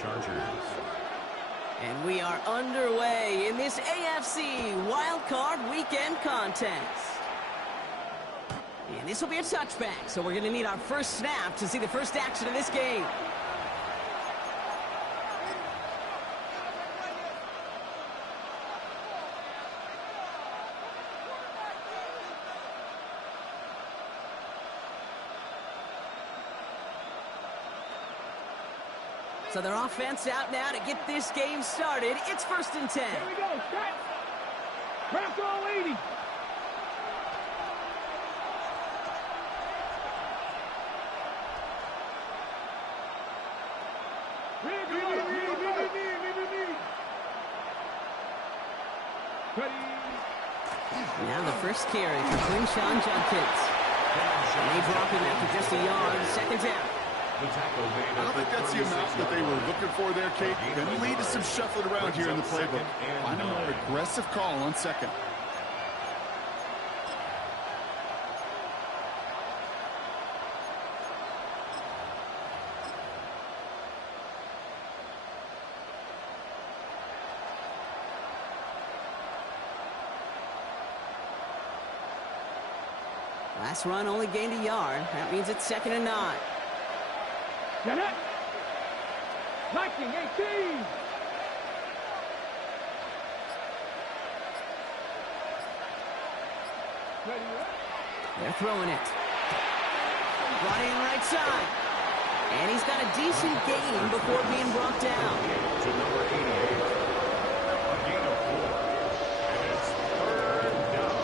Chargers. And we are underway in this AFC Wildcard Weekend contest. And this will be a touchback, so we're going to need our first snap to see the first action of this game. So their offense out now to get this game started. It's 1st and 10. Here we go, set. Craft all 80. Now the first carry for Quinshawn Judkins. And they drop him after just a yard. 2nd down. I don't think that's the amount that they were looking for there, Kate. Going to lead to some shuffling around here in the playbook. Find a more aggressive call on 2nd. Last run only gained a yard. That means it's 2nd and 9. Get it! Viking 18! They're throwing it. Brought in right side. And he's got a decent gain before being brought down. To number 88. A gain of 4. And it's 3rd down.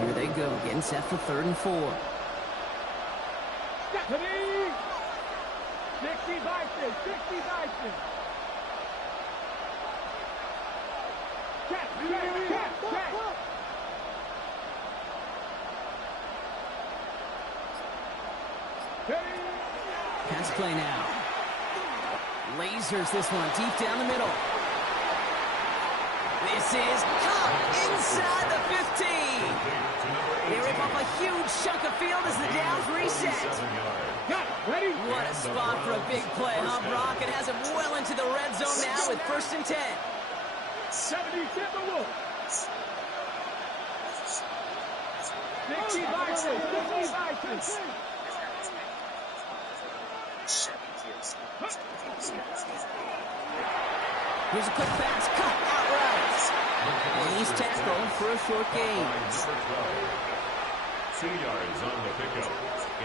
Here they go, getting set for 3rd and 4. Stephanie! 60 Bison, 60 Bison. Check. Pass play now. Lasers this one deep down the middle. This is caught inside the 15. They rip up a huge chunk of field as the downs reset. Ready? What a spot for a big play, huh, Brock? It has him well into the red zone now with 1st and 10. 70 Timberwolves. 60 Bison, 60 Bison. Here's a quick pass, cut outright. And he's tackled for a short gain. 2 yards on the pickup.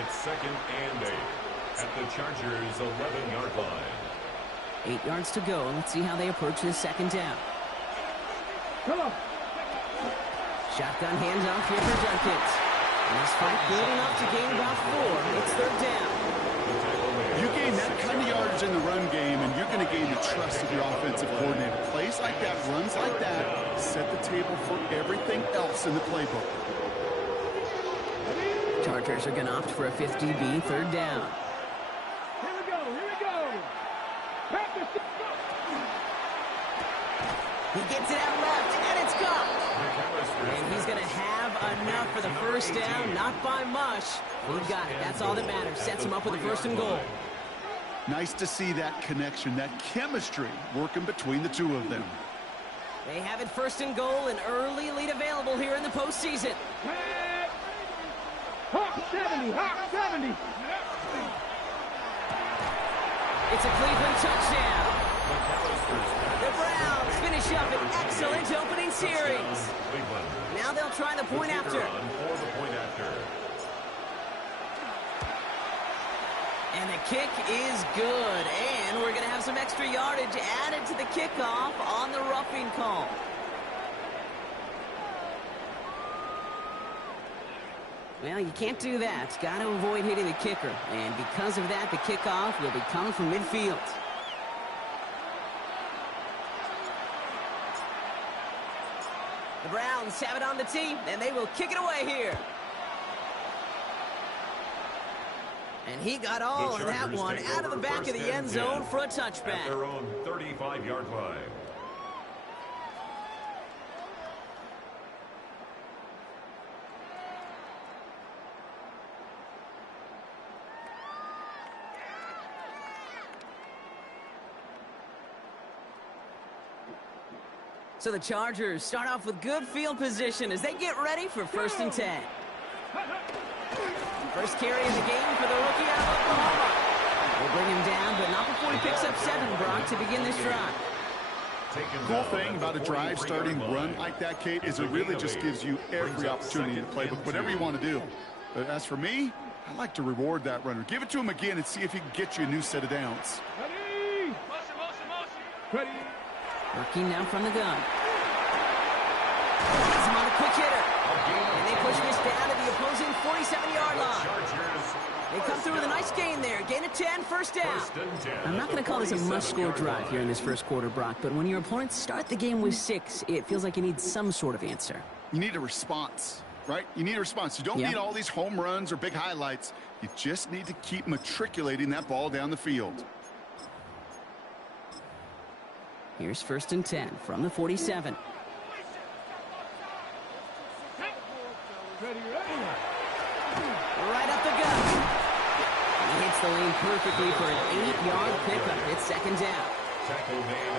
It's 2nd and 8 at the Chargers' 11-yard line. 8 yards to go, and let's see how they approach this 2nd down. Come on. Shotgun handoff here for Judkins. And this fight good enough to gain about 4. It's 3rd down. You gain that kind of yardage in the run game, and you're going to gain the trust of your offensive coordinator. Plays like that, runs like that, set the table for everything else in the playbook. Chargers are going to opt for a 50B, 3rd down. Here we go. Practice. He gets it out left, and it's caught. And he's going to have enough for the 1st down, not by much. He got it. That's all that matters. Sets him up with a 1st and goal. Nice to see that connection, that chemistry working between the two of them. They have it 1st and goal, an early lead available here in the postseason. Hawk 70, Hawk 70. It's a Cleveland touchdown. The Browns finish up an excellent opening series. Now they'll try the point after. And the kick is good. And we're going to have some extra yardage added to the kickoff on the roughing call. Well, you can't do that. Got to avoid hitting the kicker. And because of that, the kickoff will be coming from midfield. The Browns have it on the tee, and they will kick it away here. And he got all of that one out of the back of the end zone for a touchback. At their own 35-yard line. So the Chargers start off with good field position as they get ready for 1st and 10. First carry of the game for the rookie out of Oklahoma. We'll bring him down, but not before he picks up 7, Brock, to begin this drive. Cool thing about a drive starting run like that, Kate, is it really just gives you every opportunity to play with whatever you want to do. But as for me, I like to reward that runner. Give it to him again and see if he can get you a new set of downs. Ready? Ready? Working now from the gun. He's on a quick hitter. And they push this down to the opposing 47-yard line. They come through with a nice gain there. Gain of 10, first down. I'm not going to call this a must-score drive here in this first quarter, Brock, but when your opponents start the game with 6, it feels like you need some sort of answer. You need a response, right? You need a response. You don't need all these home runs or big highlights. You just need to keep matriculating that ball down the field. Here's 1st and 10 from the 47. Ready? Right up the gut. He hits the lane perfectly for an 8-yard pickup. It's 2nd down.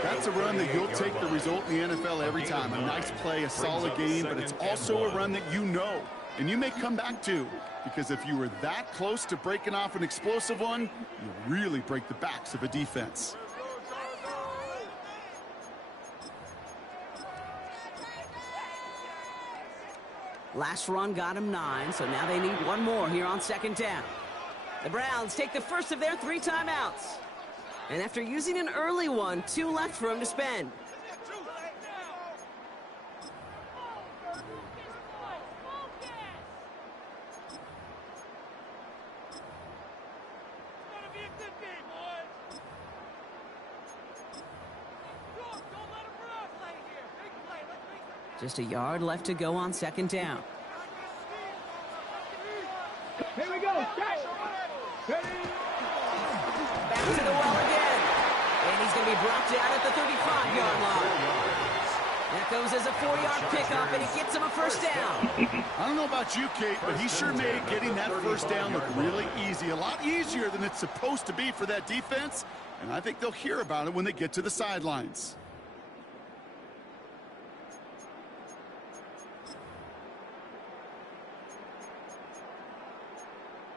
That's a run that you'll take the result in the NFL every time. A nice play, a solid game, but it's also a run that you know and you may come back to, because if you were that close to breaking off an explosive one, you really break the backs of a defense. Last run got him 9, so now they need one more here on 2nd down. The Browns take the first of their 3 timeouts. And after using an early one, 2 left for him to spend. Just a yard left to go on 2nd down. Here we go. Ready? Back to the well again. And he's going to be brought down at the 35-yard line. That goes as a 4-yard pickup, and he gets him a first down. I don't know about you, Kate, but he sure made getting that first down look really easy. A lot easier than it's supposed to be for that defense. And I think they'll hear about it when they get to the sidelines.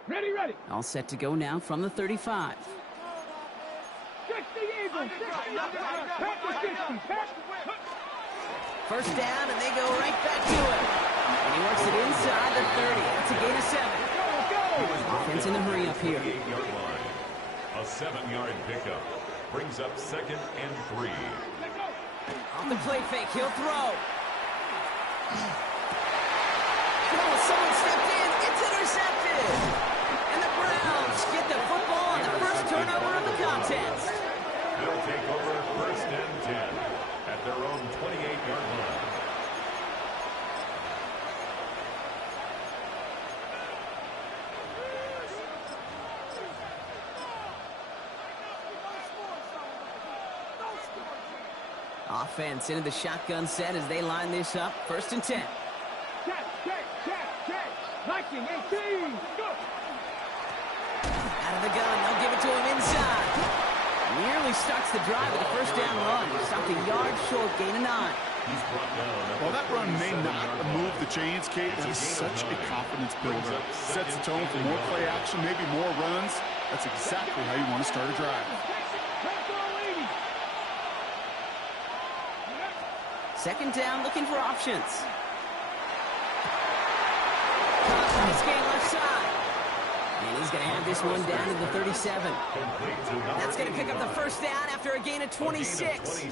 Ready? All set to go now from the 35. Check the Eagle. 60. Pack the 60. First down, and they go right back to it. And he works it inside the 30. That's a gain of 7. Go! Offense in the hurry up here. A 7-yard pickup brings up 2nd and 3. On the play fake, he'll throw. Oh, someone stepped in. It's intercepted. And the Browns get the football on the first turnover of the contest. They'll take over 1st and 10 at their own 28-yard line. Offense into the shotgun set as they line this up. 1st and 10. Check. Viking 18. Go! Out of the gun, they'll give it to him inside. Nearly starts the drive with a first down run. Stopped a yard short, gain of 9. Well, that run may not move the chains, Kate. That is such a confidence builder. Sets the tone for more play action, maybe more runs. That's exactly how you want to start a drive. 2nd down, looking for options. Nice gain left side. And he's going to have this one down to the 37. That's going to pick up the first down after a gain of 26.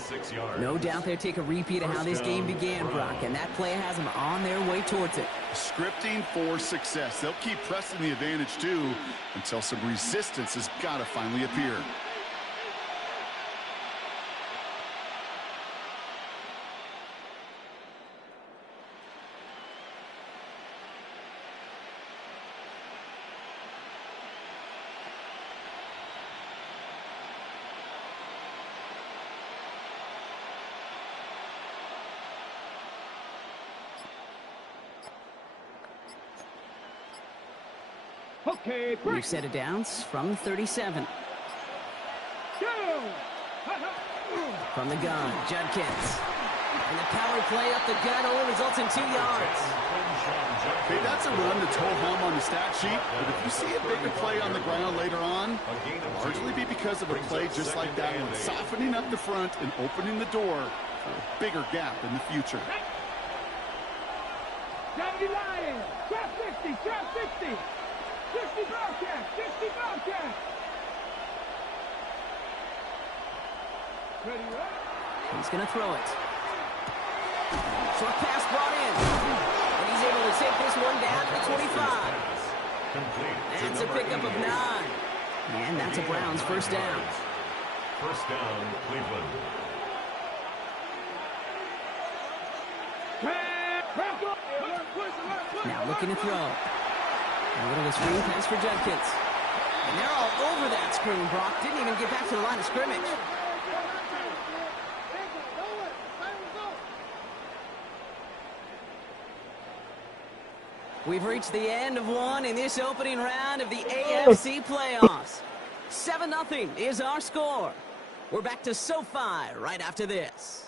No doubt they'll take a repeat of how this game began, Brock, and that play has them on their way towards it. Scripting for success. They'll keep pressing the advantage, too, until some resistance has got to finally appear. Okay, New set of downs from 37. Go! From the gun, Judkins. And the power play up the gut only results in 2 yards. Okay, that's a run that's ho-hum on the stat sheet, but if you see a bigger play on the ground later on, it'll largely be because of a play just like that one, softening up the front and opening the door for a bigger gap in the future. Johnny Lion, trap 50, trap 50. 60 broadcast, 60 broadcast. Ready, right? He's going to throw it. Short pass brought in. And he's able to take this one down to the 25. That's a pickup of 9. And that's a Browns first down. First down, Cleveland. Now looking to throw. A little of a screen pass for Judkins. And they're all over that screen. Brock didn't even get back to the line of scrimmage. We've reached the end of one in this opening round of the AFC playoffs. 7-0 is our score. We're back to SoFi right after this.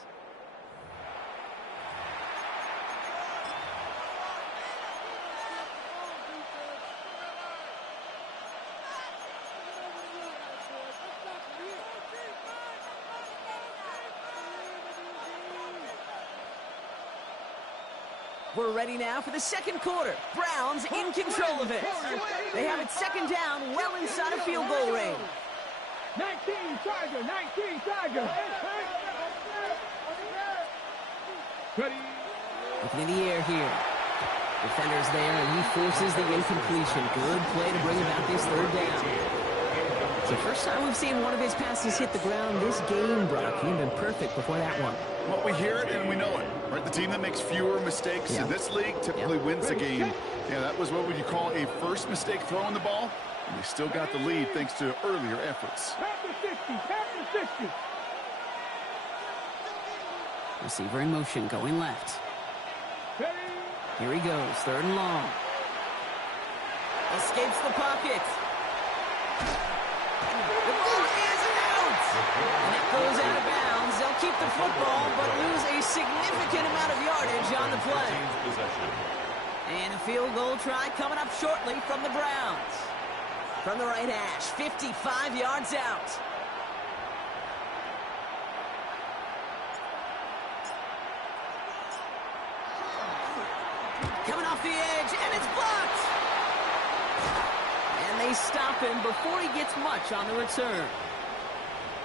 We're ready now for the second quarter. Browns in control of it. They have it second down, well inside of field goal range. 19 Tiger, 19 Tiger. Ready. Looking in the air here. Defender's there, and he forces the incompletion. Good play to bring about this third down. It's the first time we've seen one of his passes hit the ground this game, Brock. He'd been perfect before that one. Well, we hear it and we know it, right? The team that makes fewer mistakes in this league typically wins the game. Yeah, that was what would you call a first mistake throwing the ball, and they still got the lead thanks to earlier efforts. Pass to 60. Receiver in motion, going left. Here he goes, third and long. Escapes the pocket. The ball is out! And it goes out of bounds. They'll keep the football, but lose a significant amount of yardage on the play. And a field goal try coming up shortly from the Browns. From the right hash, 55 yards out. Coming off the edge, and it's blocked! And they stop him before he gets much on the return.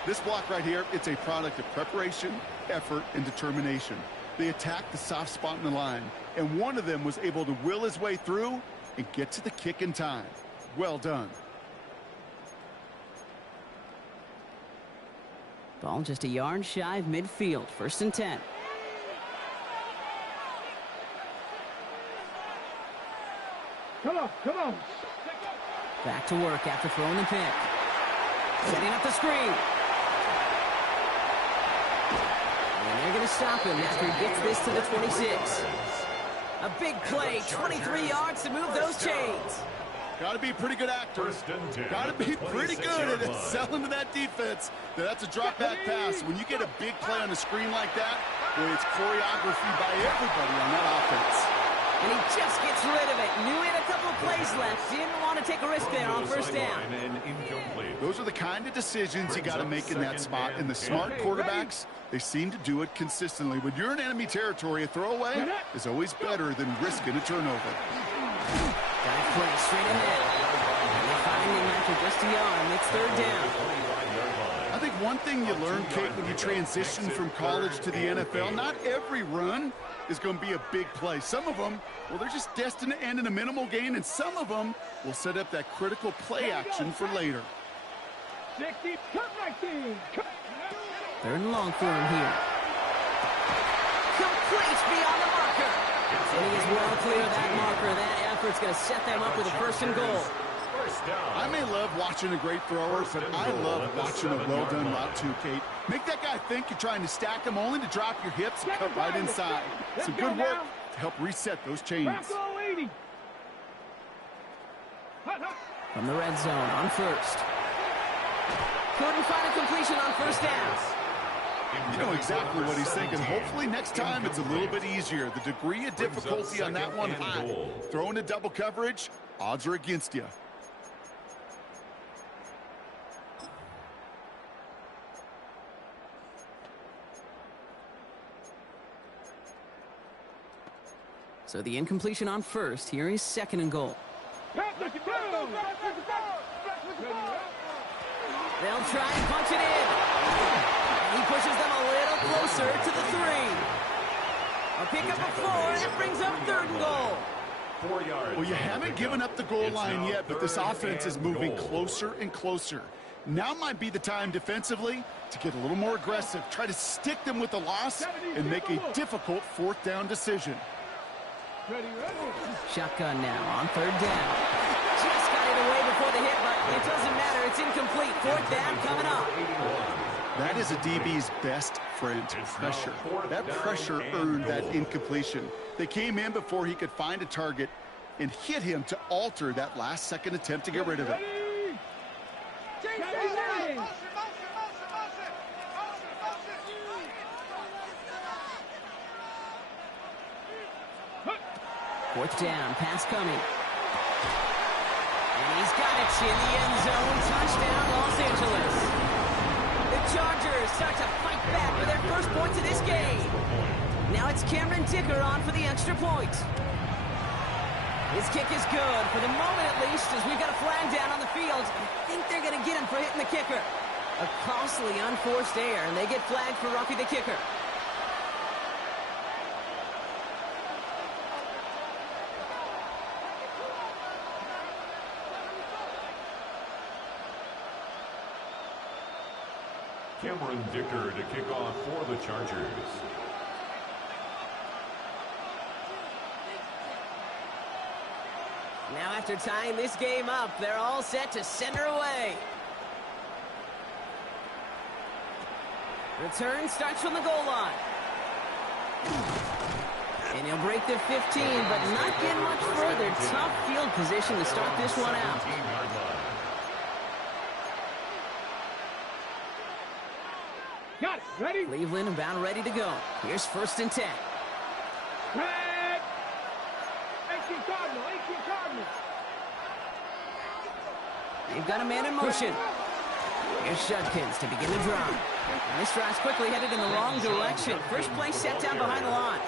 This block right here, it's a product of preparation, effort, and determination. They attacked the soft spot in the line, and one of them was able to will his way through and get to the kick in time. Well done. Ball just a yard shy of midfield, 1st and 10. Come on. Back to work after throwing the pick. Setting up the screen. And they're going to stop him after he gets this to the 26. A big play, 23 yards to move those chains. Got to be a pretty good actor. Got to be pretty good at selling to that defense. That's a drop back pass. When you get a big play on a screen like that, boy, it's choreography by everybody on that offense. And he just gets rid of it. Knew he had a couple of plays left. Didn't want to take a risk there on first down. Those are the kind of decisions you got to make in that spot. And the smart quarterbacks, they seem to do it consistently. When you're in enemy territory, a throwaway is always better than risking a turnover. Got it play straight ahead. And they find him after just a yard. It's third down. I think one thing you learn, Kate, when you transition from college to the NFL, not every run is going to be a big play. Some of them, well, they're just destined to end in a minimal gain, and some of them will set up that critical play action for later. 60, cut 19. Third and long for him here. Complete beyond the marker. And he is well clear of that marker. That effort's going to set them up with a first and goal. I may love watching a great thrower, but I love watching a well-done route too, Kate. Make that guy think you're trying to stack him only to drop your hips and cut right inside. Some good work to help reset those chains. From the red zone on first. Couldn't find a completion on first down. You know exactly what he's thinking. Hopefully next time it's a little bit easier. The degree of difficulty on that one high. Throwing a double coverage, odds are against you. So the incompletion on first. Here is second and goal. They'll try and punch it in. And he pushes them a little closer to the 3. A pickup of 4. That brings up third and goal. 4 yards. Well, you haven't given up the goal line yet, but this offense is moving closer and closer. Now might be the time defensively to get a little more aggressive. Try to stick them with the loss and make a difficult fourth down decision. Shotgun now on third down. Just got it away before the hit, but it doesn't matter. It's incomplete. Fourth down coming up. That is a DB's best friend, pressure. That pressure earned that incompletion. They came in before he could find a target and hit him to alter that last-second attempt to get rid of it. Fourth down, pass coming. And he's got it in the end zone. Touchdown, Los Angeles. The Chargers start to fight back for their first points of this game. Now it's Cameron Dicker on for the extra point. His kick is good, for the moment at least, as we've got a flag down on the field. I think they're going to get him for hitting the kicker. A costly unforced error, and they get flagged for roughing the kicker. Cameron Dicker to kick off for the Chargers. Now after tying this game up, they're all set to send her away. Return starts from the goal line. And he'll break the 15, but not get much further. Tough field position to start this one out. Got it. Ready? Cleveland about ready to go. Here's first and 10. Red. 18 Cardinal. 18 Cardinal. They've got a man in motion. Here's Judkins to begin the drive. And this drive's quickly headed in the wrong direction. First play set down behind the line.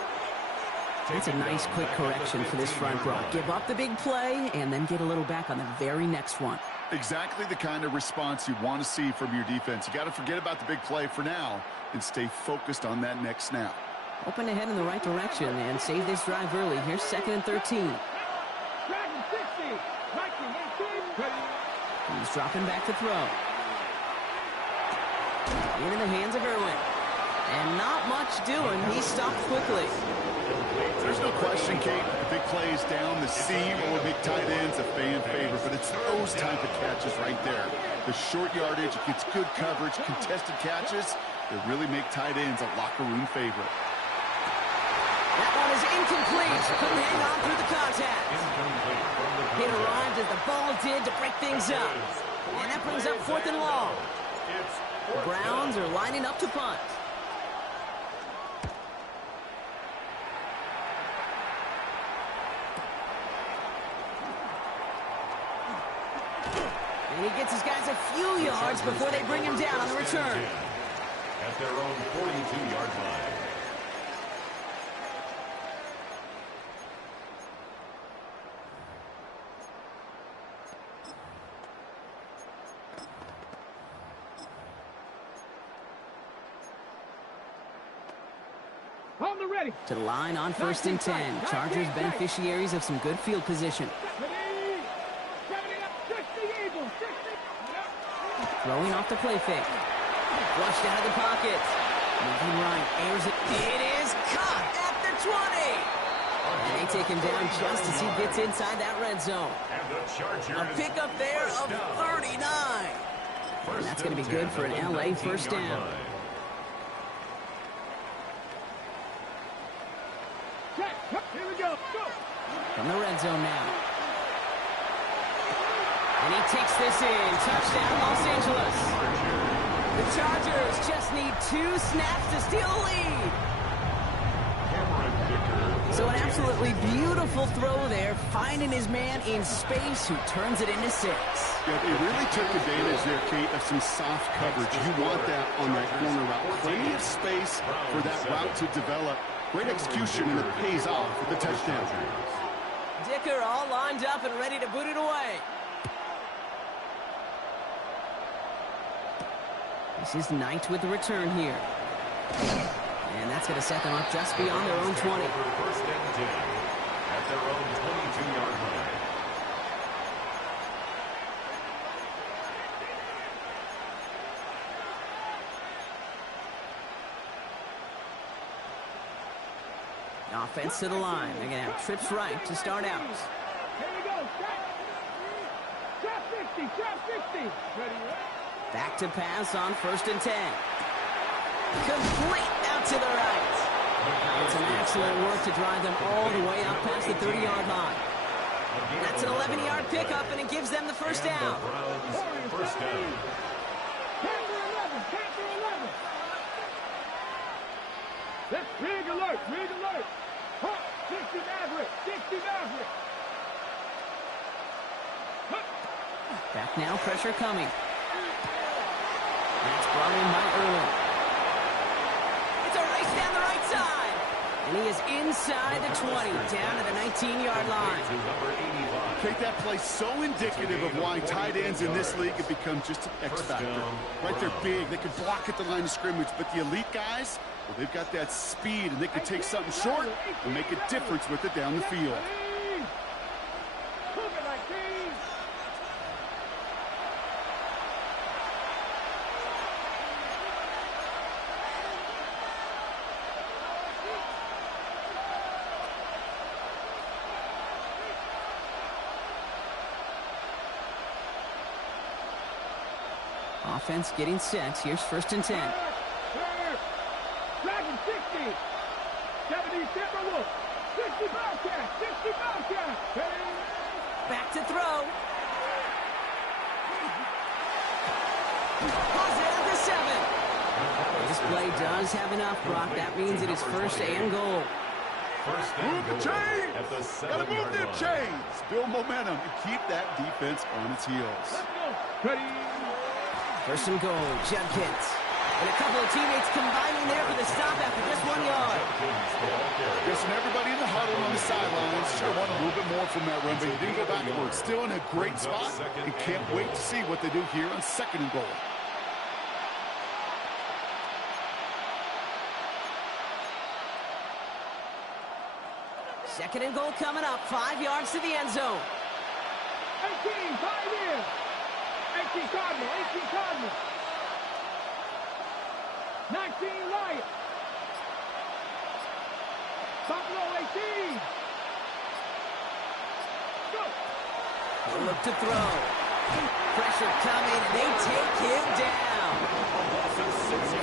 That's a nice quick correction for this front row. Give up the big play and then get a little back on the very next one. Exactly the kind of response you want to see from your defense. You got to forget about the big play for now and stay focused on that next snap. Hoping to head in the right direction and save this drive early. Here's second and 13. Dragon 60. 19, 18. He's dropping back to throw. Into the hands of Irwin. And not much doing. He stopped quickly. There's no question, Kate, the big plays down the seam or big tight ends a fan favorite, but it's those type of catches right there. The short yardage, it gets good coverage, contested catches that really make tight ends a locker room favorite. That one is incomplete. Couldn't hang on through the contact. It arrived as the ball did to break things up. And that brings up fourth and long. The Browns are lining up to punt. And he gets his guys a few yards before they bring him down on the return. At their own 42-yard line. Hold the ready. To the line on first and 10. Chargers beneficiaries of some good field position. Throwing off the play fake. Flushed out of the pocket. Moving right. Airs it. It is caught at the 20. And they take him down just as he gets inside that red zone. A pickup there of 39. And that's going to be good for an LA first down. Here we go. Go. From the red zone now. And he takes this in. Touchdown, Los Angeles. The Chargers just need 2 snaps to steal the lead. So an absolutely beautiful throw there, finding his man in space who turns it into 6. Yeah, they really took advantage there, Kate, of some soft coverage. You want that on that corner route. Plenty of space for that route to develop. Great execution, and it pays off with the touchdown. Dicker all lined up and ready to boot it away. This is Knight with the return here. And that's going to set them up just beyond their own 20. First and 10 at their own 22-yard line. Offense to the line. They're going to have trips right to start out. Here we go. Trap 50. Trap 50. Ready? Back to pass on 1st and 10. Complete out to the right. It's an excellent work to drive them all the way up past the 30-yard line. That's an 11-yard pickup, and it gives them the first down. First down. Panther 11. Panther 11. That's big alert. Big alert. 60 Maverick. 60 Maverick. Back now, pressure coming. That's brought in by Early. It's a race down the right side. And he is inside the 20, down to the 19-yard line. Kate, that play so indicative of why tight ends in this league have become just an X factor. Right, they're big. They can block at the line of scrimmage, but the elite guys, well, they've got that speed, and they can take something short and make a difference with it down the field. Offense getting set. Here's 1st and 10. Dragon 60. 70 Timberwolf. 60 Bobcat. 60 Bobcat. Back to throw. Positive at the 7. This play does have enough, Brock. That means it is 1st and goal. Move the chains. Gotta move them chains. Build momentum and keep that defense on its heels. Ready. 1st and goal, Judkins. And a couple of teammates combining there for the stop after just 1 yard. Yes, and everybody in the huddle on the sidelines sure want a little bit more from that run, but he didn't go backwards. Still in a great spot, and can't wait to see what they do here on 2nd and goal. Second and goal coming up, 5 yards to the end zone. 18, 5 in. 18 Cardinal, 18 Cardinal. 19 Riot. Buffalo 18. Go. Look to throw. Pressure coming, and they take him down.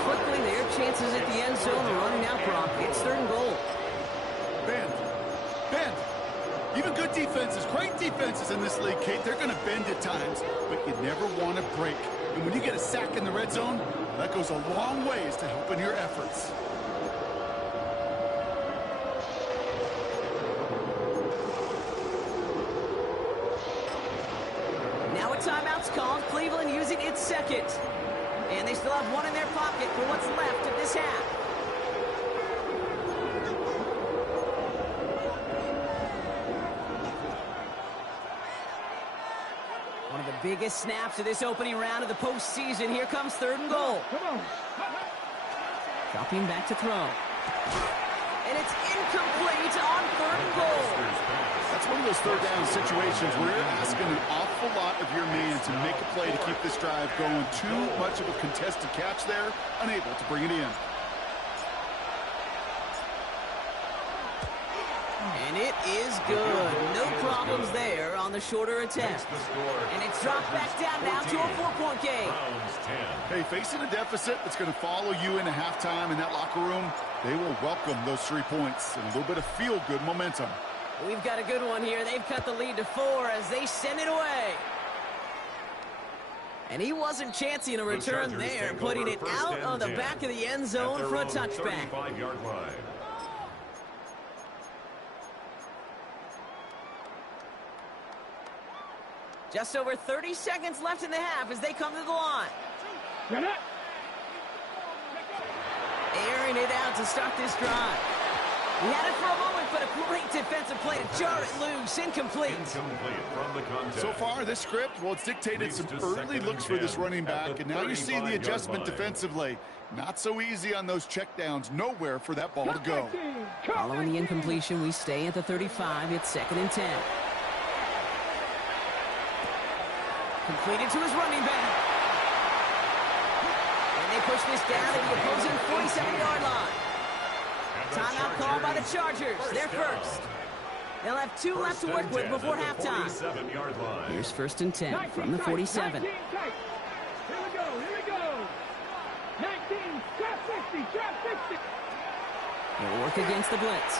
Quickly, their chances at the end zone are running out, Brock. It's 3rd and goal. Bend. Even good defenses, great defenses in this league, Kate, they're going to bend at times, but you never want to break. And when you get a sack in the red zone, that goes a long ways to helping your efforts. Now a timeout's called. Cleveland using its 2nd. And they still have 1 in their pocket for what's left of this half. One of the biggest snaps of this opening round of the postseason. Here comes 3rd and goal. Come on. Dropping back to throw. And it's incomplete on 3rd and goal. That's one of those 3rd down situations where you're asking an awful lot of your man to make a play to keep this drive going. Too much of a contested catch there, unable to bring it in. And it is good. No problems there on the shorter attempt. And it's dropped back down now to a 4-point game. Hey, facing a deficit that's going to follow you into halftime in that locker room, they will welcome those 3 points and a little bit of feel-good momentum. We've got a good one here. They've cut the lead to 4 as they send it away. And he wasn't chancing a return there, putting it out on the back of the end zone for a touchback. 35-yard line. Just over 30 seconds left in the half as they come to the line. Airing it out to start this drive. He had it for a moment, but a great defensive play to jar it loose. Incomplete. Incomplete from the contest. So far, this script, well, it's dictated some early looks for this running back, and now you're seeing the adjustment defensively. Not so easy on those checkdowns. Nowhere for that ball to go. Following the incompletion, we stay at the 35. It's 2nd and 10. Completed to his running back. And they push this down to the opposing 47-yard line. Timeout called by the Chargers. They're first. They'll have 2 left to work with before halftime. Here's 1st and 10 from the 47. Here we go, here we go. 19, trap 60, trap 60. They'll work against the blitz.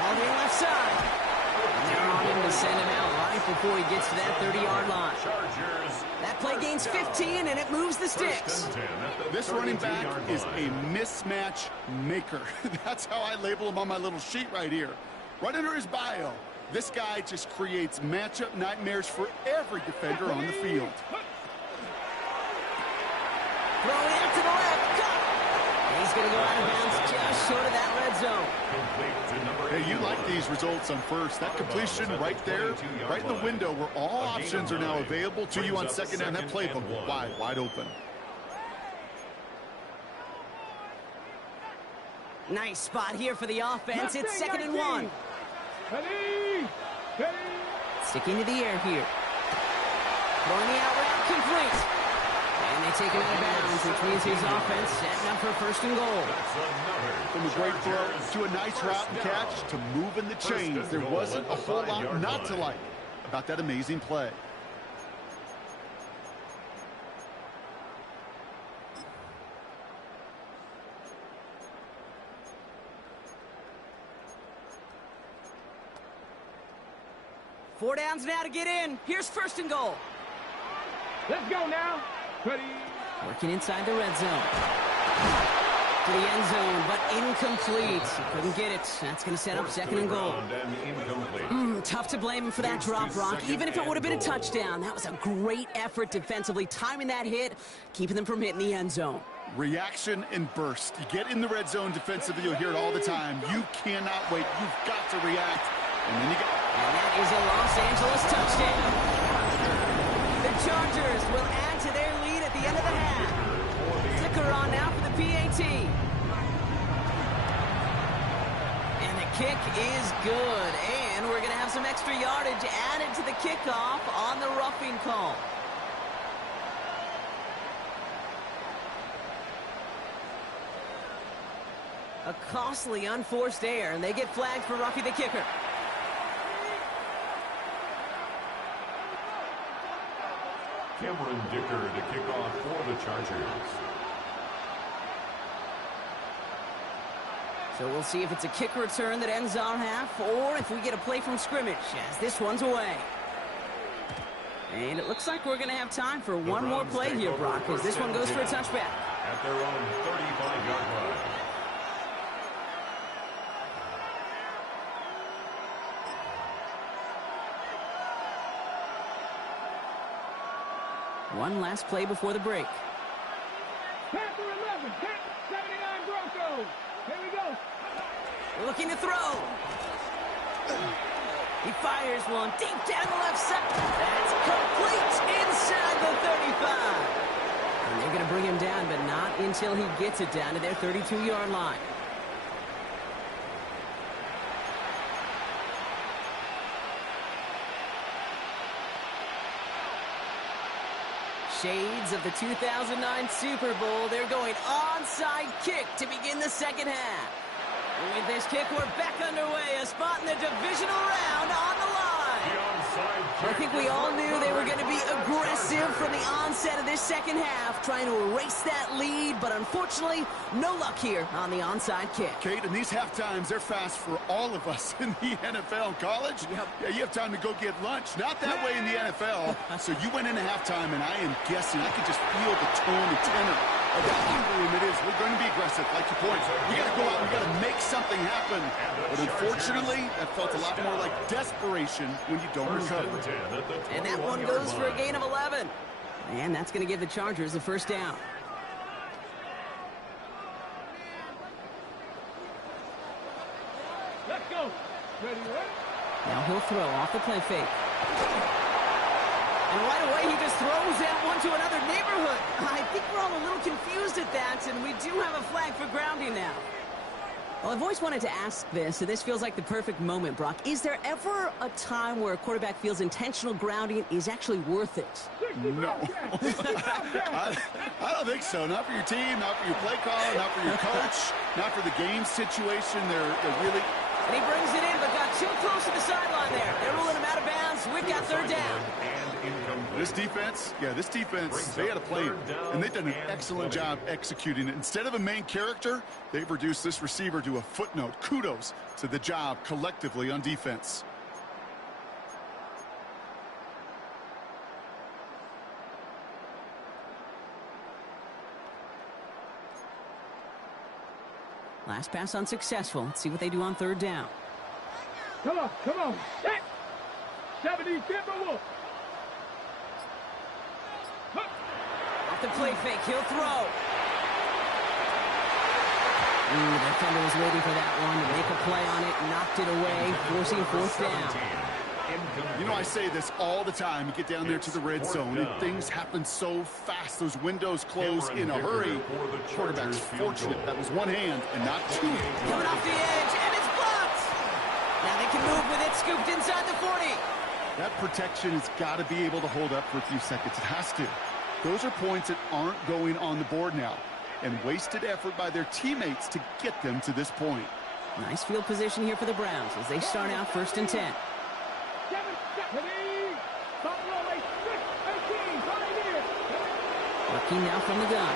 On the left side. They're on him to send him out right before he gets to that 30-yard line. That play gains 15, and it moves the sticks. This running back is a mismatch maker. That's how I label him on my little sheet right here. Right under his bio, this guy just creates matchup nightmares for every defender on the field. Throwing out to the left. Got it. He's going to go out of bounds just short of that red zone. Hey, you like these results on first. That completion right there, right in the window where all options are now available to you on second down. That playbook wide open. Nice spot here for the offense. It's 2nd and 1. Sticking to the air here. Throwing the out route complete. And they take him out of bounds, which means his offense setting up for 1st and goal. From a great throw to a nice route and catch to moving the chains. There wasn't a whole lot not to like about that amazing play. Four downs now to get in. Here's 1st and goal. Let's go now. Ready. Working inside the red zone. To the end zone, but incomplete. Couldn't get it. That's going to set up 2nd and goal. Tough to blame him for that drop, Brock. Even if it would have been a touchdown, that was a great effort defensively, timing that hit, keeping them from hitting the end zone. Reaction and burst. You get in the red zone defensively, you'll hear it all the time. You cannot wait. You've got to react. And then you get... And that is a Los Angeles touchdown. The Chargers will add to their lead at the end of the half. Ticker on now for the PAT. And the kick is good. And we're going to have some extra yardage added to the kickoff on the roughing call. A costly unforced error, and they get flagged for roughing the kicker. Cameron Dicker to kick off for the Chargers. So we'll see if it's a kick return that ends our half, or if we get a play from scrimmage, as this one's away. And it looks like we're going to have time for one more play here, Brock, as this one goes for a touchback. At their own 35-yard line. One last play before the break. Panther 11, 79 Broncos. Here we go. Looking to throw. He fires one deep down the left side. That's complete inside the 35. And they're going to bring him down, but not until he gets it down to their 32-yard line. Shades of the 2009 Super Bowl. They're going onside kick to begin the second half. With this kick, we're back underway. A spot in the divisional round on the line. The onside I think we all knew they were going to be aggressive from the onset of this second half, trying to erase that lead, but unfortunately, no luck here on the onside kick. Kate, and these half times, they're fast for all of us in the NFL and college. Yep. Yeah, you have time to go get lunch. Not that way in the NFL. So you went into halftime, and I am guessing, I could just feel the tone and tenor of that locker room. It is, we're going to be aggressive, like you point. We got to go out, we got to make something happen. But unfortunately, that felt a lot more like desperation when you don't recover. And that one goes for a gain of 11. And that's going to give the Chargers a first down. Let's go. Ready, right? Now he'll throw off the play fake. And right away, he just throws that one to another neighborhood. I think we're all a little confused at that, and we do have a flag for grounding now. Well, I've always wanted to ask this, and this feels like the perfect moment, Brock. Is there ever a time where a quarterback feels intentional grounding is actually worth it? No. I don't think so. Not for your team, not for your play caller, not for your coach, not for the game situation. They're really... And he brings it in, but got too close to the sideline there. They're ruling him out of bounds. We've got third down. This defense, they had a play, and they've done an excellent job executing it. Instead of a main character, they've reduced this receiver to a footnote. Kudos to the job collectively on defense. Last pass unsuccessful. Let's see what they do on third down. Come on, come on. Set. 70 Timberwolves. Off the play fake, he'll throw. Ooh, the defender was waiting for that one to make a play on it, knocked it away, forcing fourth down. You know, I say this all the time. You get down there to the red zone, and things happen so fast. Those windows close in a hurry. Quarterback's fortunate. That was one hand and not two. Coming off the edge, and it's blocked. Now they can move with it, scooped inside the 40. That protection has got to be able to hold up for a few seconds. It has to. Those are points that aren't going on the board now, and wasted effort by their teammates to get them to this point. Nice field position here for the Browns as they start out 1st and 10. Looking now from the gun.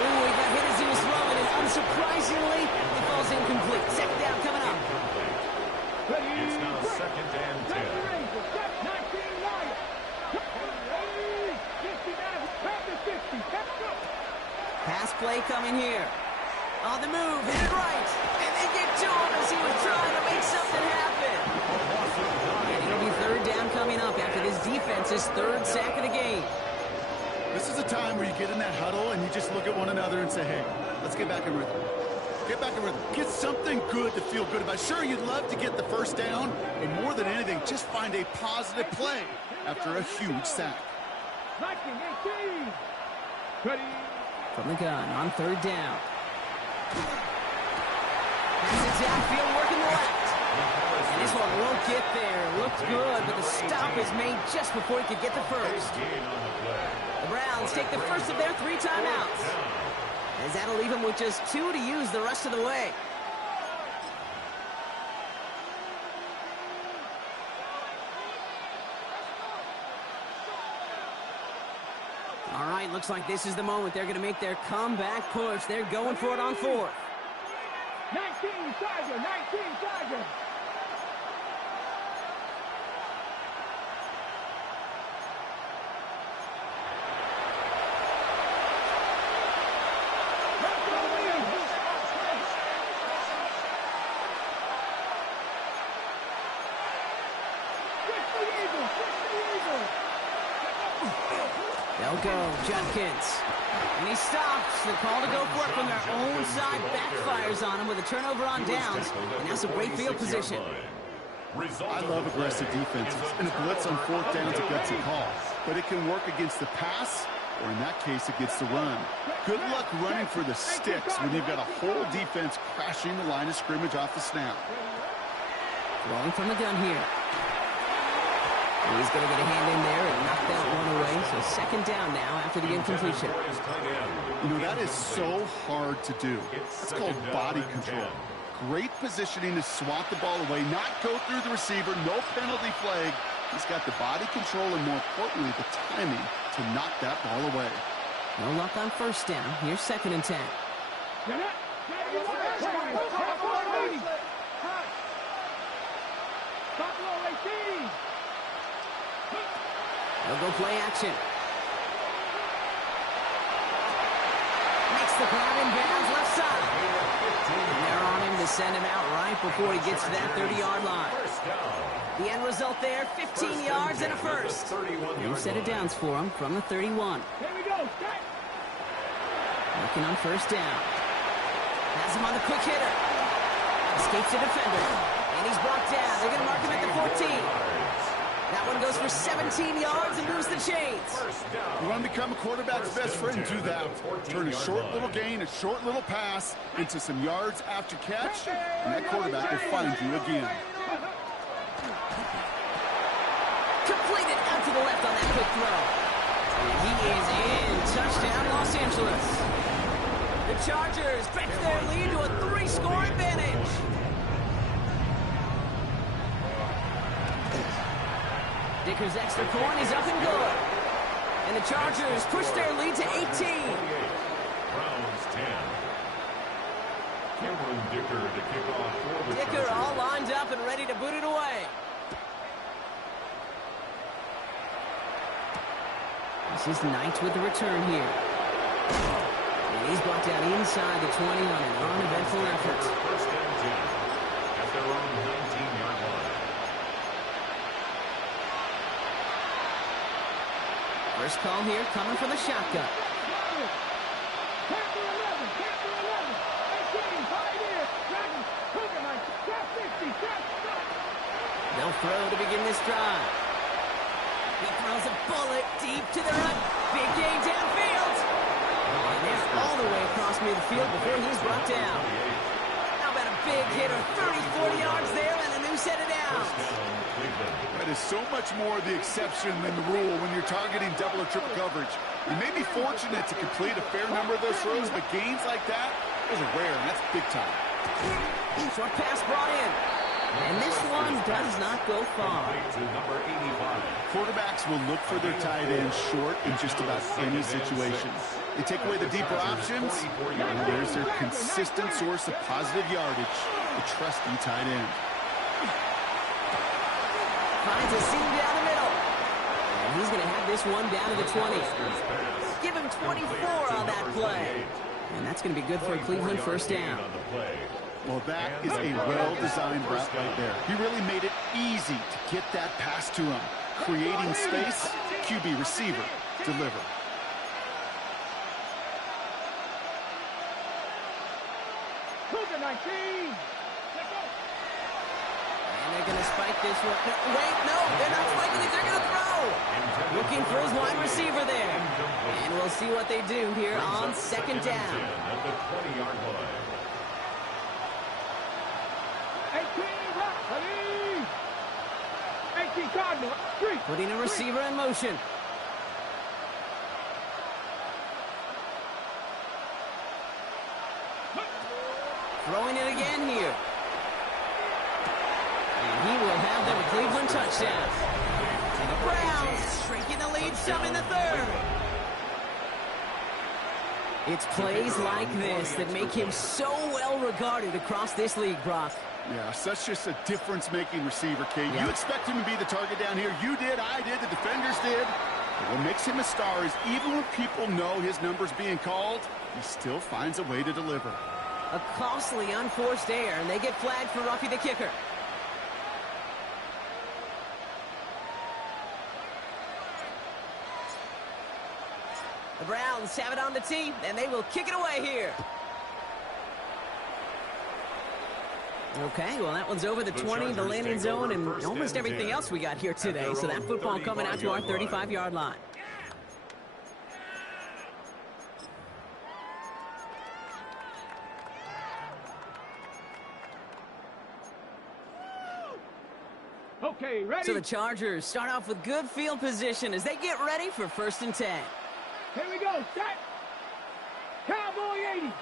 Ooh, he got hit as he was throwing, and unsurprisingly, it falls incomplete. Second down coming up. It's now 2nd and 10. Pass play coming here. On the move, hit it right. And they get to him as he was trying to make something happen. And it'll be third down coming up after this defense's third sack of the game. This is a time where you get in that huddle and you just look at one another and say, hey, let's get back in rhythm. Get back in rhythm. Get something good to feel good about. Sure, you'd love to get the first down, but more than anything, just find a positive play after a huge sack. 19-18. Ready. From the gun on third down. Pass it downfield, working the left. And this one won't get there. Looked good, but the stop is made just before he could get the first. The Browns take the first of their 3 timeouts, as that'll leave them with just 2 to use the rest of the way. All right, looks like this is the moment they're going to make their comeback push. They're going for it on 4th. 19 Tiger, 19 Tiger. They'll go, Judkins. And he stops. The call to go for it from their own side backfires on him with a turnover on downs. And that's a great field position. I love aggressive defenses. And a blitz on 4th down is a gutsy call. But it can work against the pass, or in that case, against the run. Good luck running for the sticks when you've got a whole defense crashing the line of scrimmage off the snap. Throwing from the gun here. And he's going to get a hand in there and knock that one away. So 2nd down now after the incompletion. You know, that is so hard to do. That's called body control. Great positioning to swat the ball away, not go through the receiver, no penalty flag. He's got the body control and, more importantly, the timing to knock that ball away. No luck on first down. Here's 2nd and 10. They'll go play action. Makes the grab in bounds left side. And they're on him to send him out right before he gets to that 30-yard line. The end result there, 15 yards and a first. New set of downs for him from the 31. Here we go. Looking on first down. Has him on the quick hitter. Escapes the defender. And he's brought down. They're going to mark him at the 14. That one goes for 17 yards and moves the chains. You want to become a quarterback's best friend, do that. Turn a short little gain, a short little pass into some yards after catch, and that quarterback will find you again. Completed out to the left on that quick throw. And he is in. Touchdown, Los Angeles. The Chargers stretch their lead to a 3-score advantage. Dicker's extra point is up and good. And the Chargers push their lead to 18. Browns 10. Cameron Dicker to kick off for the Dicker all lined up and ready to boot it away. This is Knight with the return here. And he's brought down inside the 20 on an uneventful effort. First and 10 at their own 19-yard line. First call here coming from the shotgun. They'll throw to begin this drive. He throws a bullet deep to the right. Big gain downfield. And they're all the way across midfield before he's brought down. How about a big hitter, 30, 40 yards there, and a new set of downs. That is so much more the exception than the rule when you're targeting double or triple coverage. You may be fortunate to complete a fair number of those throws, but gains like that, those are rare, and that's big time. Short pass brought in. And this one does not go far. Quarterbacks will look for their tight end short in just about any situation. They take away the deeper options, and there's their consistent source of positive yardage, the trusty tight end. Finds a seam down the middle. And he's going to have this one down to the 20. Give him 24 on that play. And that's going to be good for a Cleveland first down. Well, that is a well-designed route right there. He really made it easy to get that pass to him. Creating space, QB receiver, deliver. Cougar 19. And they're going to spike this one. Wait, no, they're not spiking it. They're going to throw. Looking for his wide receiver there. And we'll see what they do here on second down. At the 20-yard line. 18 Cardinal. 3. Putting a receiver in motion. Throwing it again here. And he will have them a Cleveland touchdown. And the Browns shrinking the lead some in the third. It's plays like this that make him so well regarded across this league, Brock. Yeah, such just a difference-making receiver, Kate. You expect him to be the target down here. You did, I did, the defenders did. But what makes him a star is even when people know his number's being called, he still finds a way to deliver. A costly unforced error, and they get flagged for Ruffy the kicker. The Browns have it on the tee, and they will kick it away here. Okay, well, that one's over the 20, the landing zone, and almost everything else we got here today. So that football coming out to our 35-yard line. Okay, ready? So the Chargers start off with good field position as they get ready for 1st and 10. Here we go. Set. Cowboy 80.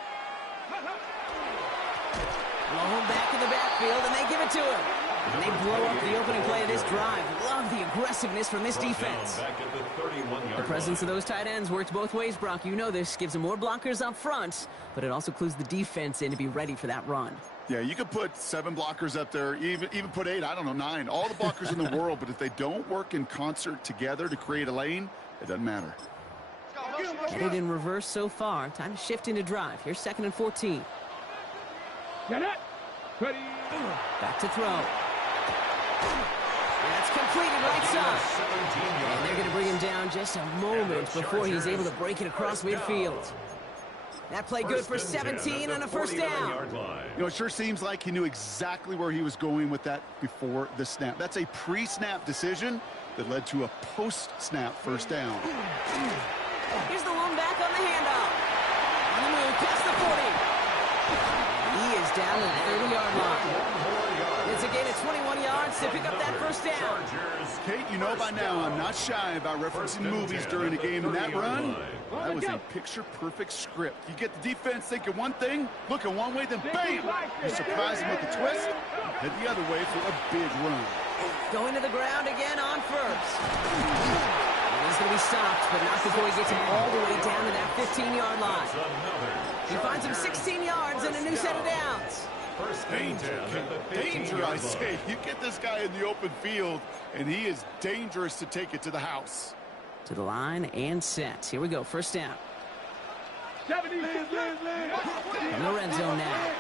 Home back in the backfield, and they give it to him. And they blow up the opening play of this drive. Love the aggressiveness from this defense. The presence of those tight ends works both ways, Brock. You know this. Gives them more blockers up front, but it also clues the defense in to be ready for that run. Yeah, you could put 7 blockers up there, even put 8, I don't know, 9. All the blockers in the world, but if they don't work in concert together to create a lane, it doesn't matter. Headed in reverse so far. Time to shift into drive. Here's 2nd and 14. Get it. Ready. Back to throw. That's completed right side. And they're going to bring him down just a moment before he's able to break it across midfield. That play good for 17 and a first down. You know, it sure seems like he knew exactly where he was going with that before the snap. That's a pre-snap decision that led to a post-snap first down. Here's the one back on the handoff. On the move, past the 40. He is down to the 30-yard line. It's a gain of 21 yards to pick up that first down. Kate, you know by now I'm not shy about referencing movies during a game, and that run, that was a picture-perfect script. You get the defense thinking one thing, looking one way, then bam! You surprise them with a twist, head the other way for a big run. Going to the ground again on first. He's going to be stopped, but not before he gets him all the way down to that 15-yard line. He finds him 16 yards and a new set of downs. Danger, I say. You get this guy in the open field, and he is dangerous to take it to the house. To the line and set. Here we go, first down. 70. In the red zone now.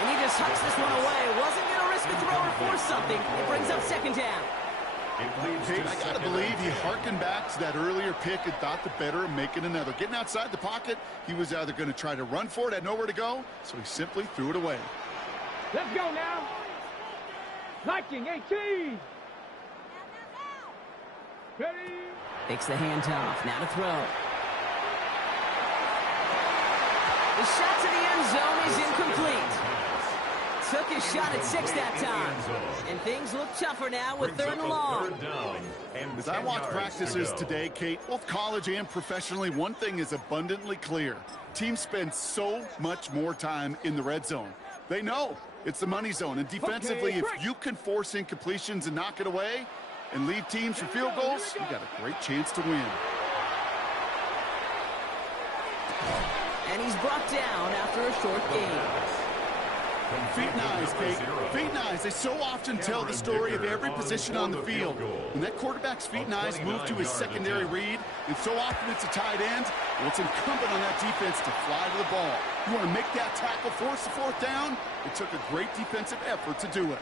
And he just hucks this one away. Wasn't going to risk a throw or force something. It brings up 2nd down. Kate, I got to believe he harkened back to that earlier pick and thought the better of making another. Getting outside the pocket, he was either going to try to run for it, had nowhere to go, so he simply threw it away. Let's go now. Liking 18. Ready. Takes the handoff. Now to throw. The shot to the end zone is incomplete. Took his shot at 6 that time. And things look tougher now with 3rd and long. As I watch practices today, Kate, both college and professionally, one thing is abundantly clear. Teams spend so much more time in the red zone. They know it's the money zone. And defensively, if you can force incompletions and knock it away and leave teams for field goals, you got a great chance to win. And he's brought down after a short gain. Feet and eyes, Kate. Feet and eyes. They so often tell the story of every position on the field. When that quarterback's feet and eyes move to his secondary read, and so often it's a tight end, well, it's incumbent on that defense to fly to the ball. You want to make that tackle, force the 4th down? It took a great defensive effort to do it.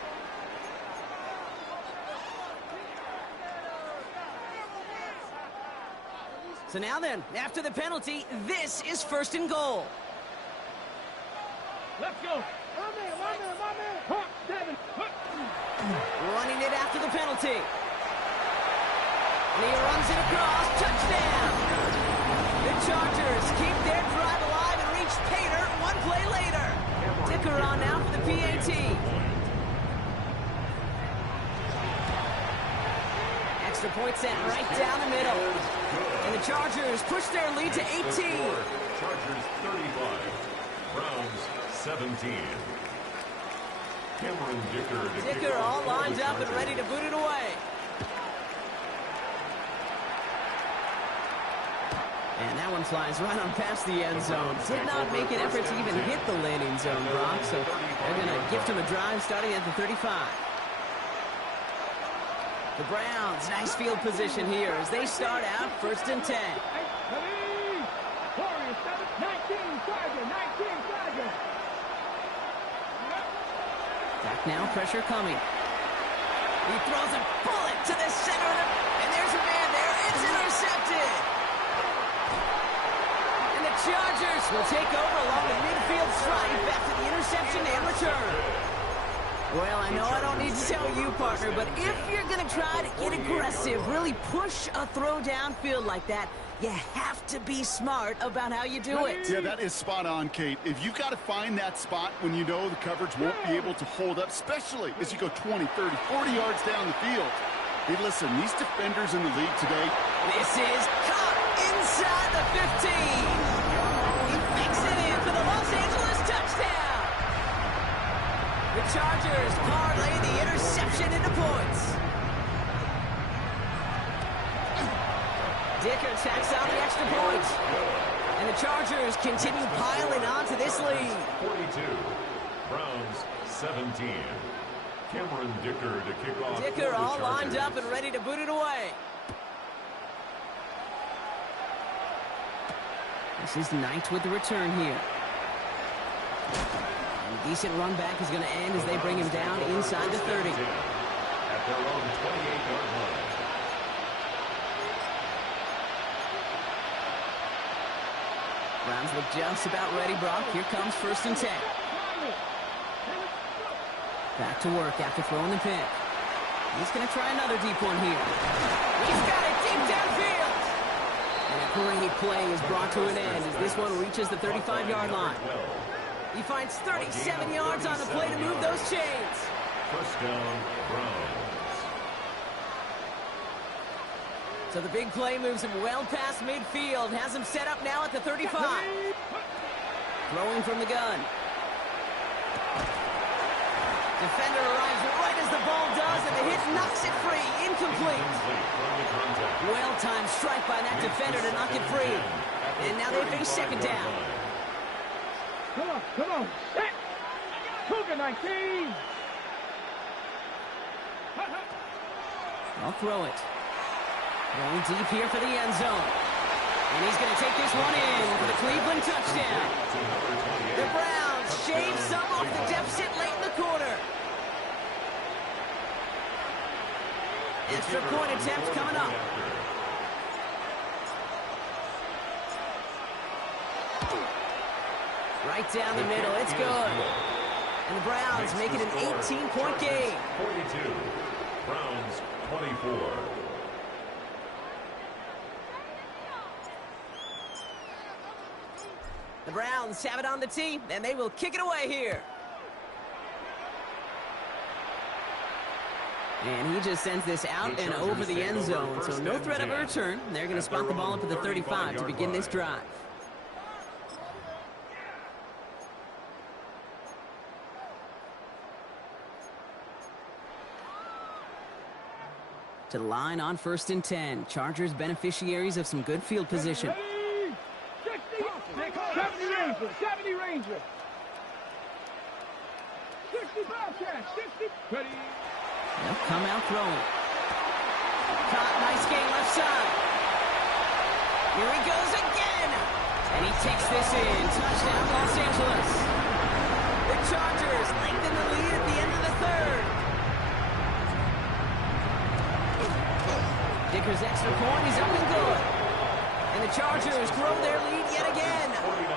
So now then, after the penalty, this is 1st and goal. Let's go. My man. 7. Running it after the penalty. And he runs it across. Touchdown. The Chargers keep their drive alive and reach Pater 1 play later. Dicker on now for the PAT. Extra point set right down the middle. And the Chargers push their lead to 18. Chargers 35. Browns 17. Dicker all lined up and ready to boot it away. And that one flies right on past the end zone. Did not make an effort to even hit the landing zone, Brock. So they're going to gift him a drive starting at the 35. The Browns, nice field position here as they start out 1st and 10. Back now, pressure coming. He throws a bullet to the center, and there's a man there. It's intercepted. And the Chargers will take over along the midfield stripe after the interception and return. Well, I know I don't need to tell you, partner, but if you're going to try to get aggressive, really push a throw downfield like that, you have to be smart about how you do it. Yeah, that is spot on, Kate. If you've got to find that spot when you know the coverage won't be able to hold up, especially as you go 20, 30, 40 yards down the field. Hey, listen, these defenders in the league today. This is caught inside the 15. He makes it in for the Los Angeles touchdown. The Chargers parlay the interception into points. Dicker tacks on the extra point. And the Chargers continue piling on to this lead. 42. Browns 17. Cameron Dicker to kick off. Dicker all lined up and ready to boot it away. This is Knight with the return here. And a decent run back is going to end as they bring him down inside the 30. At their own 28-yard line. Browns look just about ready, Brock. Here comes 1st and 10. Back to work after throwing the pick. He's going to try another deep one here. He's got it deep downfield. And a great play is brought to an end as this one reaches the 35-yard line. He finds 37 yards on the play to move those chains. 1st down, Browns. So the big play moves him well past midfield. Has him set up now at the 35. Throwing from the gun. Defender arrives right as the ball does, and the hit knocks it free. Incomplete. Well-timed strike by that defender to knock it free. And now they face 2nd down. Come on. Set. Cougar 19. I'll throw it. Going deep here for the end zone. And he's going to take this one in for the Cleveland touchdown. The Browns shave some off the deficit late in the quarter. Extra point attempt coming up. Right down the middle. It's good. And the Browns make it an 18-point game. 42. Browns 24. The Browns have it on the tee, and they will kick it away here. And he just sends this out and over the end zone, so no threat of a return. They're going to spot the ball up at the 35 to begin this drive. To the line on 1st and 10. Chargers beneficiaries of some good field position. 70 Ranger. 60 Bobcat. 60. Ready. They'll come out throwing. Caught, nice game left side. Here he goes again. And he takes this in. Touchdown, Los Angeles. The Chargers lengthen the lead at the end of the 3rd. Dicker's extra point is up and good. And the Chargers grow their lead yet again. 49.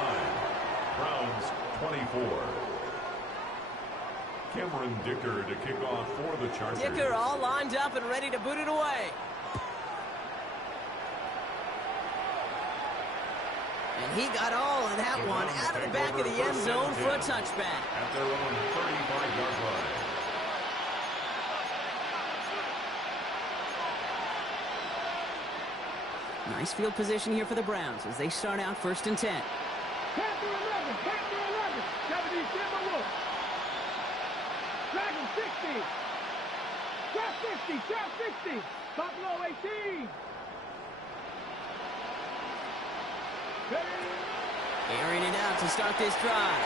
Browns 24. Cameron Dicker to kick off for the Chargers. Dicker all lined up and ready to boot it away. And he got all of that one out of the back of the end zone for a touchback. At their own 35-yard line. Nice field position here for the Browns as they start out 1st and 10. Panther 11. Panther 11. 70 Timberwolves. Dragon 60. Trap 50. Trap 60. Buffalo 18. Airing it out to start this drive.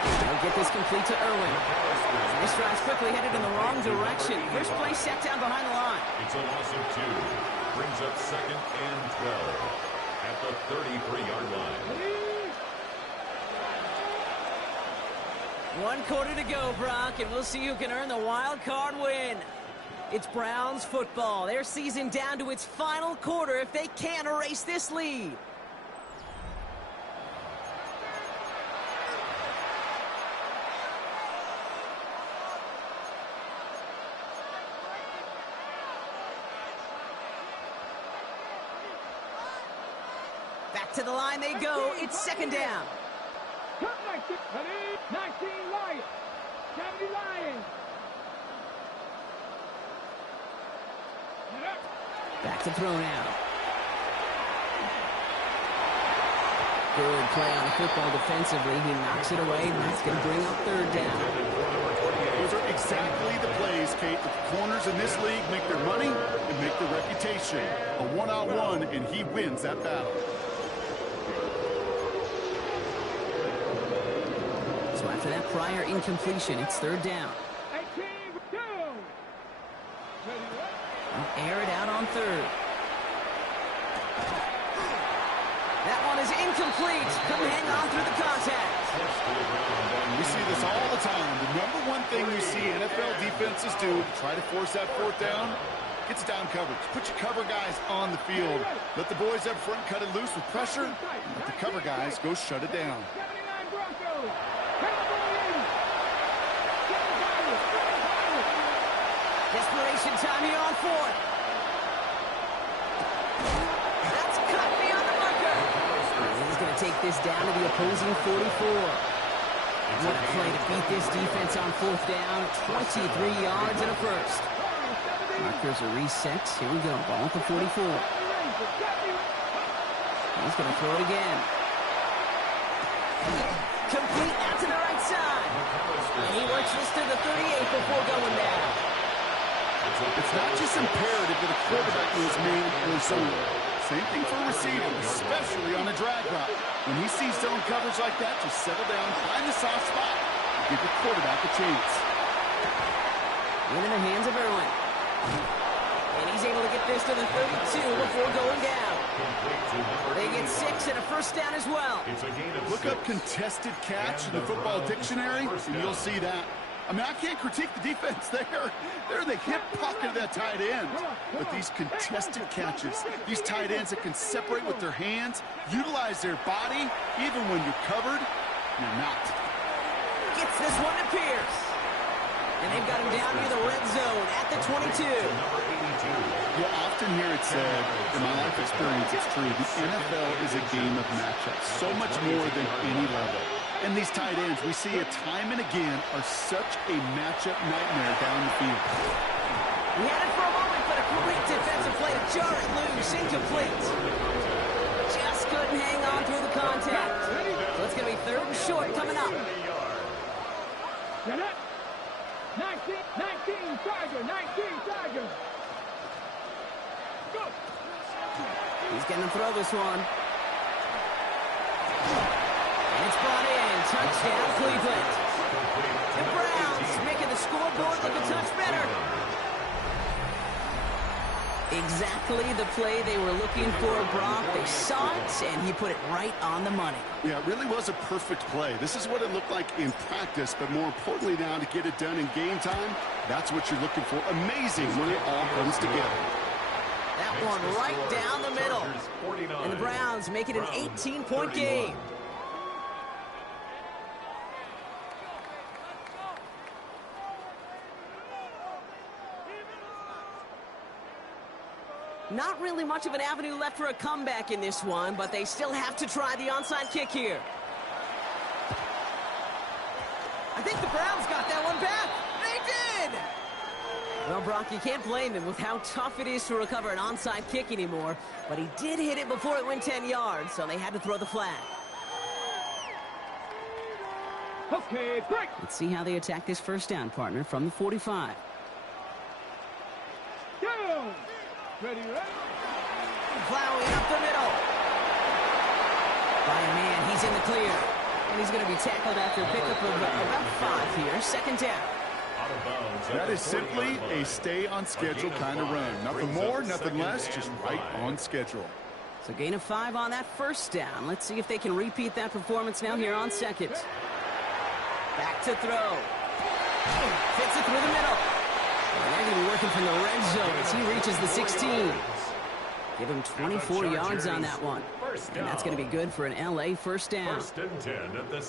They'll get this complete to Irwin. This drive's quickly headed in the wrong direction. First play set down behind the line. It's a loss of 2. Brings up 2nd and 12 at the 33-yard line. 1 quarter to go, Brock, and we'll see who can earn the wild card win. It's Browns football. Their season down to its final quarter if they can't erase this lead. Back to the line they go. It's 2nd down. 19 Lions. 70 Lions. Back to throw now. Good play on the football defensively. He knocks it away, and that's going to bring up 3rd down. corners in this league make their money and make their reputation. A one-on-one, and he wins that battle. So after that prior incompletion, it's third down. They'll air it out on third. That one is incomplete. Couldn't hang on through the contact. We see this all the time. The number one thing you see NFL defenses do to try to force that fourth down, gets down coverage. Put your cover guys on the field. Let the boys up front cut it loose with pressure. And let the cover guys go shut it down. Desperation time here on fourth. That's cut beyond the marker. He's going to take this down to the opposing 44. What a play to beat this defense on fourth down. 23 yards and a first. Markers are reset. Here we go. Ball at the 44. He's going to throw it again. Complete out to the right side. And he works this to the 38 before going down. It's not just imperative that a quarterback knows man or zone. Same thing for a receiver, especially on a drag route. When he sees zone coverage like that, just settle down, find the soft spot, and give your quarterback a chance. In the hands of Irwin. And he's able to get this to the 32 before going down. They get 6 and a first down as well. Look up contested catch in the football dictionary, and you'll see that. I mean, I can't critique the defense there. They're in the hip pocket of that tight end. But these contested catches, these tight ends that can separate with their hands, utilize their body, even when you're covered, you're not. Gets this one to Pierce. And they've got him down near the red zone at the 22. You'll often hear it said, in my life experience, it's true, the NFL is a game of matchups, so much more than any level. And these tight ends, we see it time and again, are such a matchup nightmare down the field. He had it for a moment, but a great defensive play to jar it loose, incomplete. Just couldn't hang on through the contact. So it's going to be third and short coming up. Get it. 19, Tiger, 19, Tiger. Go. He's going to throw this one. And it's brought in. Touchdown, Cleveland. The Browns making the scoreboard look a touch better. Exactly the play they were looking for, Brock. They saw it, and he put it right on the money. Yeah, it really was a perfect play. This is what it looked like in practice, but more importantly now to get it done in game time, that's what you're looking for. Amazing when it all comes together. That one right down the middle. And the Browns make it an 18-point game. Not really much of an avenue left for a comeback in this one, but they still have to try the onside kick here. I think the Browns got that one back. They did! Well, Brock, you can't blame him with how tough it is to recover an onside kick anymore, but he did hit it before it went 10 yards, so they had to throw the flag. Okay, break. Let's see how they attack this first down, partner, from the 45. Down. Ready, ready. Plowing up the middle. By a man, he's in the clear. And he's going to be tackled after a pickup of about 5 here. Second down. That is simply a stay-on-schedule kind of run. Nothing more, nothing less, just right on schedule. So gain of 5 on that first down. Let's see if they can repeat that performance now here on second. Back to throw. Fits it through the middle. And they're going to be working from the red zone as he reaches the 16. Give him 24 yards on that one. And that's going to be good for an LA first down.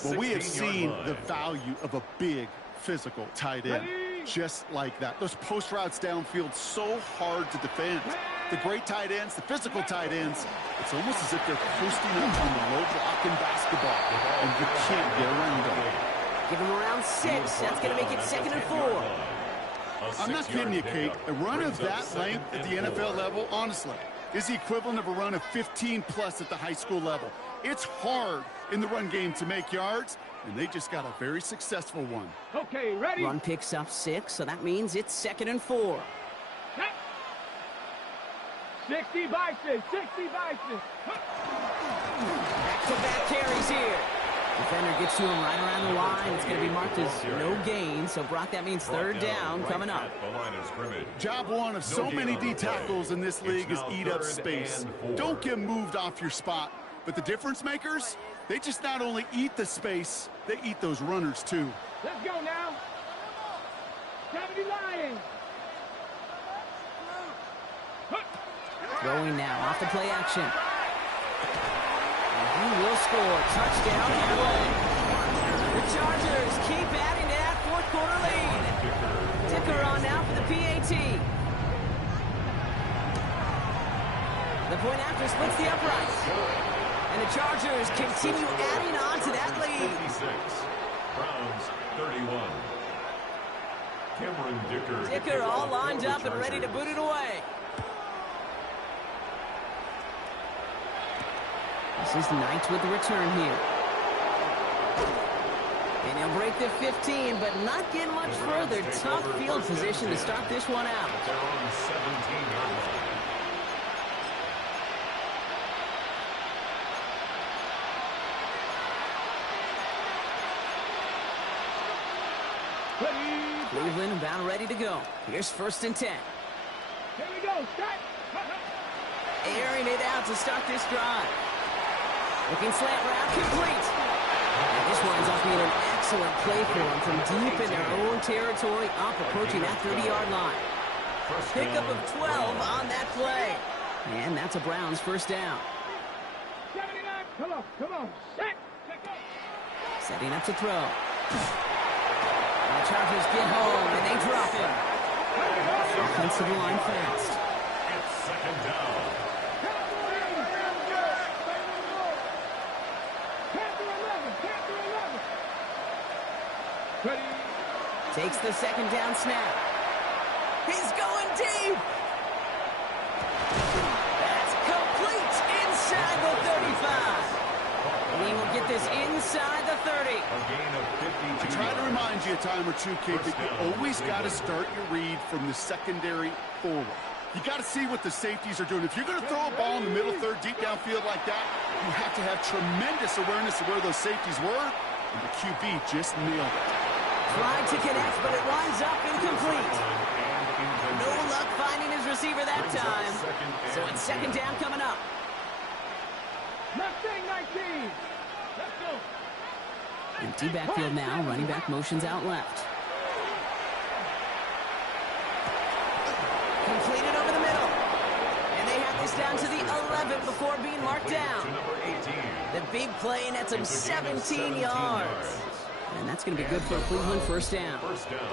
Well, we have seen the value of a big physical tight end. Just like that. Those post routes downfield, so hard to defend. The great tight ends, the physical tight ends, it's almost as if they're posting up on the low block in basketball, and you can't get around them. Give him around 6. That's going to make it 2nd and 4. I'm not kidding you, Kate. A run of that length at the NFL level, honestly, is the equivalent of a run of 15-plus at the high school level. It's hard in the run game to make yards, and they just got a very successful one. Okay, ready? Run picks up 6, so that means it's 2nd and 4. 60 Bison, 60 Bison. Back-to-back carries here. Defender gets to him right around the line. It's going to be marked as no gain. So, Brock, that means 3rd down coming up. Job one of so many D tackles in this league is eat up space. Don't get moved off your spot. But the difference makers, they just not only eat the space, they eat those runners too. Let's go now. 70 Lions. Throwing now off the play action. And he will score. Touchdown, LA. The Chargers keep adding to that 4th quarter lead. Dicker on now for the PAT. The point after splits the uprights. And the Chargers continue adding on to that lead. 56. Browns 31. Cameron Dicker. Dicker all lined up and ready to boot it away. This is Knight with the return here. And he'll break the 15, but not get much further. Tough field position to start this one out. They're on 17-yard line. Cleveland about ready to go. Here's 1st and 10. Here we go, start. Airing it out to start this drive. Looking slant route, complete. And this winds up being an excellent play for them from deep in their own territory, up approaching that 30-yard line. Pickup of 12 on that play. And that's a Browns 1st down. 79, come on, set. Setting up to throw. And the Chargers get home, and they drop him. Offensive line fast. It's 2nd down. Takes the 2nd down snap. He's going deep. That's complete inside the 35. He will get this inside the 30. A gain of 52. I try to remind you a time or two, Kate, that you always got to start your read from the secondary forward. You got to see what the safeties are doing. If you're going to throw a ball in the middle third, deep downfield like that, you have to have tremendous awareness of where those safeties were, and the QB just nailed it. Tried to connect, but it winds up incomplete. No luck finding his receiver that time. So it's 2nd down coming up. Mustang 19. Let's go. Empty backfield now. Running back motions out left. Completed over the middle. And they have this down to the 11 before being marked down. The big play nets him 17 yards. And that's going to be good for Cleveland 1st down. 1st down.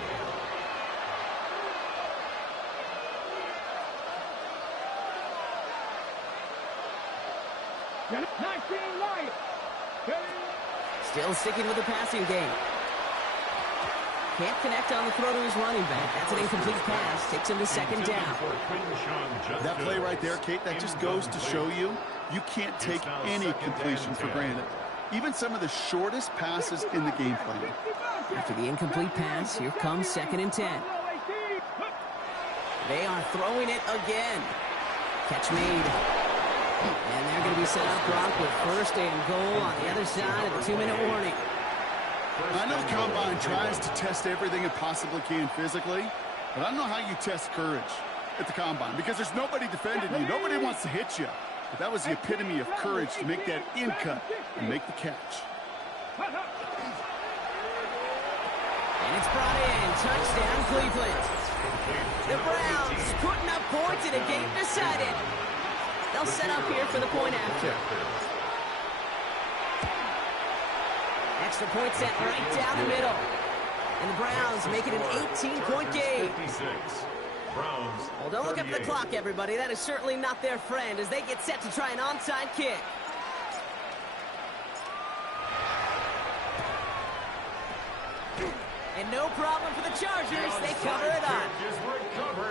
Still sticking with the passing game. Can't connect on the throw to his running back. That's an incomplete pass. Takes him to 2nd down. That play right there, Kate, that just goes to show you can't take any completion for granted. Even some of the shortest passes in the game plan. After the incomplete pass, here comes 2nd and 10. They are throwing it again. Catch made. And they're going to be set up, Brock, with 1st and goal on the other side of the 2-minute warning. I know the Combine tries to test everything it possibly can physically, but I don't know how you test courage at the Combine because there's nobody defending you. Nobody wants to hit you. But that was the epitome of courage to make that in cut and make the catch. And it's brought in. Touchdown, Cleveland. The Browns putting up points in a game decided. They'll set up here for the point after. Extra point set right down the middle. And the Browns make it an 18-point game. Well, don't look up at the clock, everybody. That is certainly not their friend as they get set to try an onside kick. And no problem for the Chargers. They cover it up.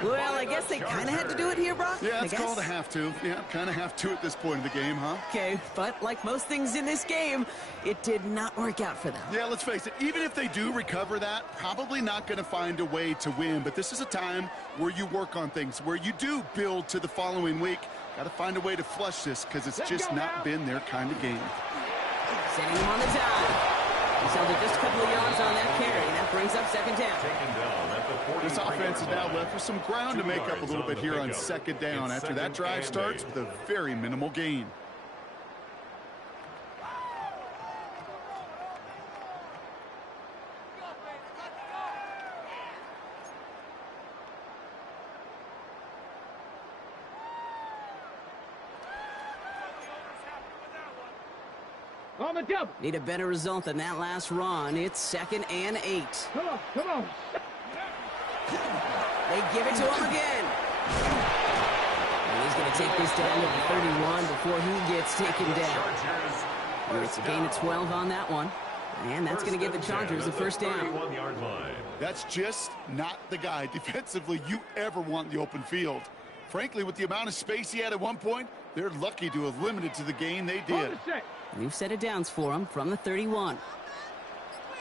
Well, I guess they kind of had to do it here, Brock. Yeah, it's called a have to. Yeah, kind of have to at this point of the game, huh? Okay, but like most things in this game, it did not work out for them. Yeah, let's face it, even if they do recover that, probably not going to find a way to win. But this is a time where you work on things, where you do build to the following week. Got to find a way to flush this because it's just not been their kind of game. Sending him on the dive. He's held it just a couple of yards on that carry. That brings up second down. This offense is now left with some ground to make up a little bit here on second down after that drive starts with a very minimal gain. On the double. Need a better result than that last run. It's 2nd and 8. Come on, come on. They give it to him again. And he's going to take this down to the 31 before he gets taken down. It's a gain of 12 on that one. And that's going to give the Chargers a first down. That's just not the guy defensively you ever want in the open field. Frankly, with the amount of space he had at one point, they're lucky to have limited to the gain they did. New set of downs for him from the 31.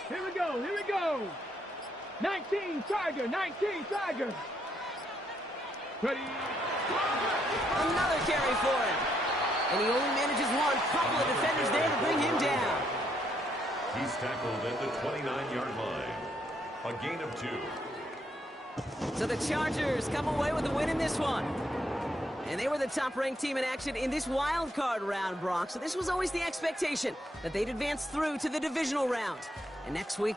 Here we go, here we go. 19 Tiger, 19 Tiger. Ready. Another carry for him. And he only manages one. Couple of defenders there to bring him down. He's tackled at the 29-yard line. A gain of 2. So the Chargers come away with a win in this one. And they were the top-ranked team in action in this wild card round, Brock. So this was always the expectation that they'd advance through to the divisional round. And next week,